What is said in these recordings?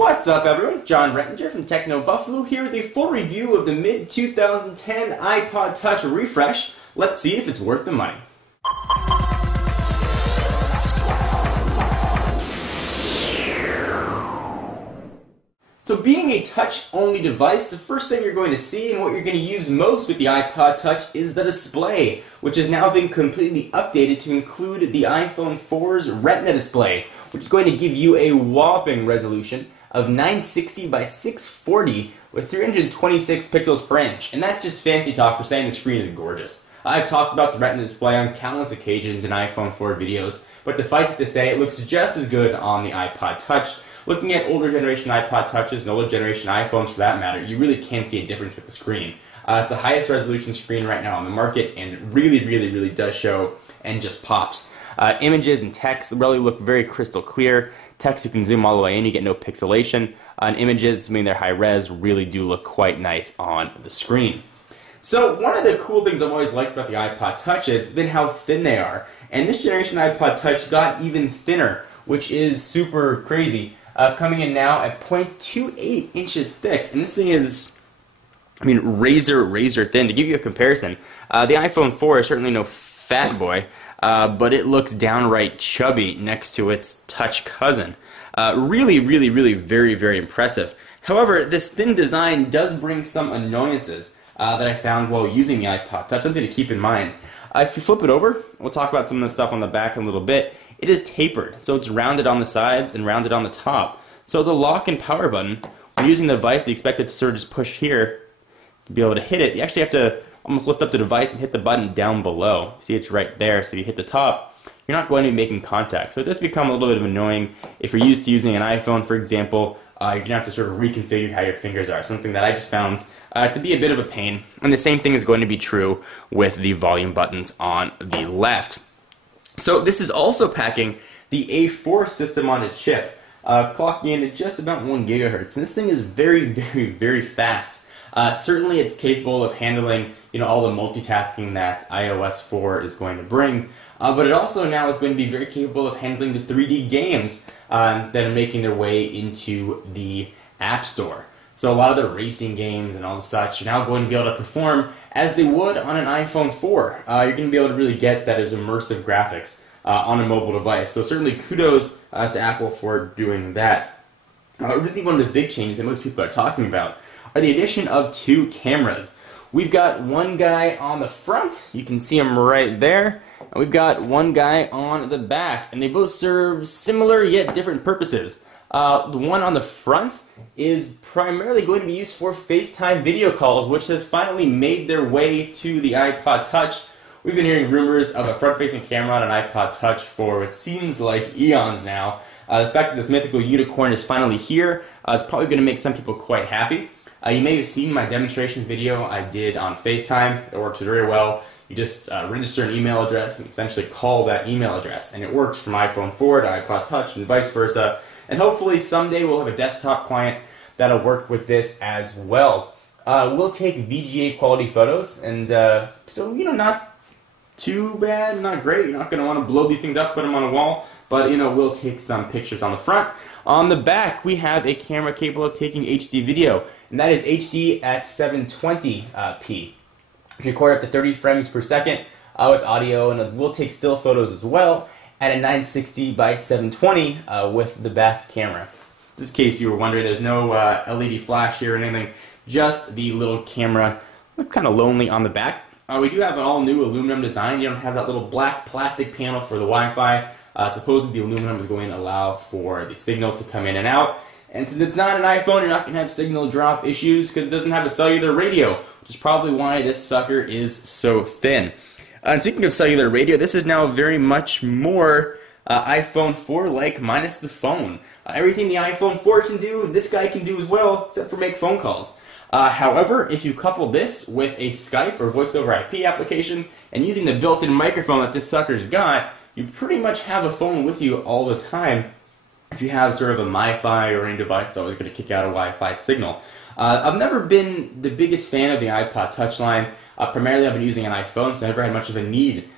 What's up, everyone? John Rettinger from Techno Buffalo here with a full review of the mid-2010 iPod Touch refresh. Let's see if it's worth the money. So being a touch-only device, the first thing you're going to see and what you're going to use most with the iPod Touch is the display, which has now been completely updated to include the iPhone 4's Retina display, which is going to give you a whopping resolution of 960 by 640 with 326 pixels per inch. And that's just fancy talk for saying the screen is gorgeous. I've talked about the Retina display on countless occasions in iPhone 4 videos, but suffice it to say, it looks just as good on the iPod Touch. Looking at older generation iPod Touches and older generation iPhones for that matter, you really can't see a difference with the screen. It's the highest resolution screen right now on the market and really does show and just pops. Images and text really look very crystal clear. Text you can zoom all the way in, you get no pixelation. And images, I mean they're high res, really do look quite nice on the screen. So one of the cool things I've always liked about the iPod Touch has been how thin they are. And this generation iPod Touch got even thinner, which is super crazy. Coming in now at 0.28 inches thick. And this thing is, I mean, razor thin. To give you a comparison, the iPhone 4 is certainly no fat boy, but it looks downright chubby next to its Touch cousin. Really very impressive. However, this thin design does bring some annoyances that I found while using the iPod Touch. Something to keep in mind. If you flip it over, we'll talk about some of the stuff on the back in a little bit. It is tapered, so it's rounded on the sides and rounded on the top. So the lock and power button, when using the device, you expect it to sort of just push here to be able to hit it. You actually have to almost lift up the device and hit the button down below. See, it's right there, so if you hit the top, you're not going to be making contact. So it does become a little bit of annoying. If you're used to using an iPhone, for example, you're going to have to sort of reconfigure how your fingers are, something that I just found to be a bit of a pain. And the same thing is going to be true with the volume buttons on the left. So this is also packing the A4 system on a chip, clocking in at just about 1 gigahertz. And this thing is very fast. Certainly it's capable of handling, all the multitasking that iOS 4 is going to bring, but it also now is going to be very capable of handling the 3D games that are making their way into the App Store. So a lot of the racing games and all the such are now going to be able to perform as they would on an iPhone 4. You're going to be able to really get that as immersive graphics on a mobile device. So certainly kudos to Apple for doing that. Really one of the big changes that most people are talking about are the addition of 2 cameras. We've got one guy on the front, you can see him right there, and we've got one guy on the back, and they both serve similar yet different purposes. The one on the front is primarily going to be used for FaceTime video calls, which has finally made their way to the iPod Touch. We've been hearing rumors of a front-facing camera on an iPod Touch for what seems like eons now. The fact that this mythical unicorn is finally here is probably going to make some people quite happy. You may have seen my demonstration video I did on FaceTime. It works very well. You just register an email address and essentially call that email address, and it works from iPhone 4 to iPod Touch and vice versa. And hopefully someday we'll have a desktop client that'll work with this as well. We'll take VGA quality photos, and so not too bad, not great. You're not going to want to blow these things up, put them on a wall, but we'll take some pictures on the front. On the back, we have a camera capable of taking HD video, and that is HD at 720p. Record up to 30 frames per second with audio, and we'll take still photos as well at a 960 by 720 with the back camera. Just in case you were wondering, there's no LED flash here or anything, just the little camera. It's kind of lonely on the back. We do have an all-new aluminum design. You don't have that little black plastic panel for the Wi-Fi. Supposedly the aluminum is going to allow for the signal to come in and out. And since it's not an iPhone, you're not going to have signal drop issues because it doesn't have a cellular radio, which is probably why this sucker is so thin. And speaking of cellular radio, this is now very much more iPhone 4-like minus the phone. Everything the iPhone 4 can do, this guy can do as well, except for make phone calls. However, if you couple this with a Skype or voice over IP application and using the built-in microphone that this sucker's got, you pretty much have a phone with you all the time if you have sort of a MiFi or any device that's always going to kick out a Wi-Fi signal. I've never been the biggest fan of the iPod Touch line. Primarily I've been using an iPhone, so I never had much of a need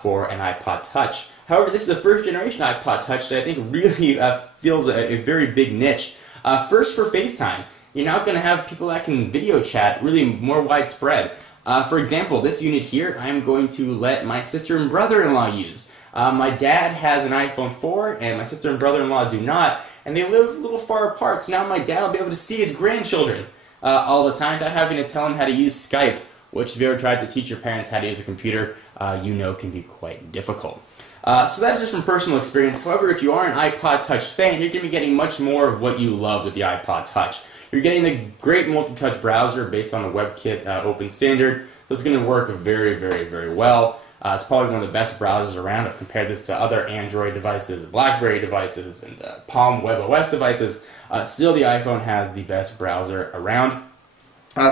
for an iPod Touch. However, this is the first generation iPod Touch that I think really fills a very big niche First, for FaceTime, you're now going to have people that can video chat really more widespread. For example, this unit here, I'm going to let my sister and brother-in-law use. My dad has an iPhone 4, and my sister and brother-in-law do not, and they live a little far apart, so now my dad will be able to see his grandchildren all the time without having to tell them how to use Skype, which if you ever tried to teach your parents how to use a computer, you know can be quite difficult. So that's just from personal experience. However, if you are an iPod Touch fan, you're going to be getting much more of what you love with the iPod Touch. You're getting the great multi-touch browser based on the WebKit open standard, so it's going to work very, very, very well. It's probably one of the best browsers around. I've compared this to other Android devices, BlackBerry devices, and Palm WebOS devices. Still, the iPhone has the best browser around.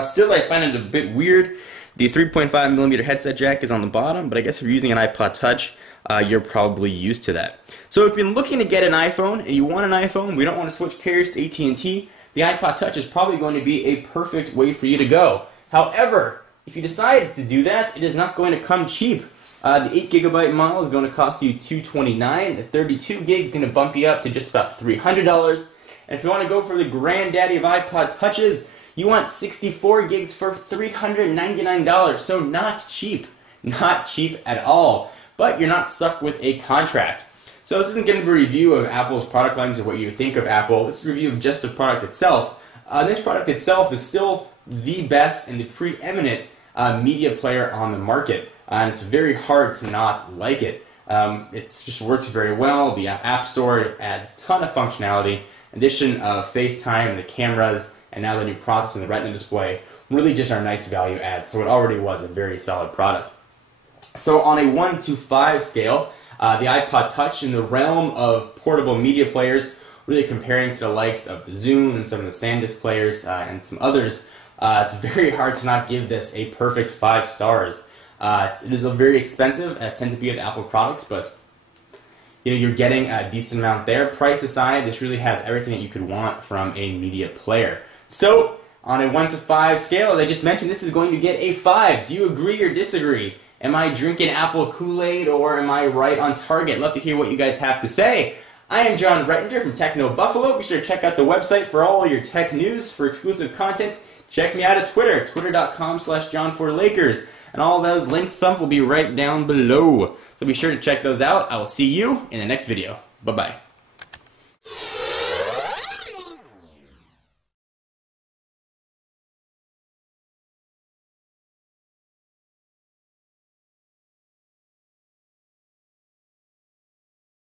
Still, I find it a bit weird. The 3.5mm headset jack is on the bottom, but I guess if you're using an iPod Touch, you're probably used to that. So if you've been looking to get an iPhone, and you want an iPhone, we don't want to switch carriers to AT&T, the iPod Touch is probably going to be a perfect way for you to go. However, if you decide to do that, it is not going to come cheap. The 8GB model is going to cost you $229. The 32GB is going to bump you up to just about $300. And if you want to go for the granddaddy of iPod Touches, you want 64 gigs for $399. So not cheap. Not cheap at all. But you're not stuck with a contract. So this isn't going to be a review of Apple's product lines or what you think of Apple. This is a review of just the product itself. This product itself is still the best and the preeminent media player on the market. And it's very hard to not like it. It just works very well. The App Store adds a ton of functionality. Addition of FaceTime, the cameras, and now the new processor and the Retina display really just are nice value adds. So it already was a very solid product. So on a 1 to 5 scale, the iPod Touch in the realm of portable media players, really comparing to the likes of the Zune and some of the SanDisk players and some others, it's very hard to not give this a perfect 5 stars. It is very expensive, as tend to be with Apple products, but you're getting a decent amount there. Price aside, this really has everything that you could want from a media player. So, on a 1 to 5 scale, as I just mentioned, this is going to get a 5. Do you agree or disagree? Am I drinking Apple Kool-Aid, or am I right on target? Love to hear what you guys have to say. I am John Rettinger from Techno Buffalo. Be sure to check out the website for all your tech news, for exclusive content. Check me out at Twitter, twitter.com/John4Lakers. And all those links, some will be right down below. So be sure to check those out. I will see you in the next video. Bye-bye.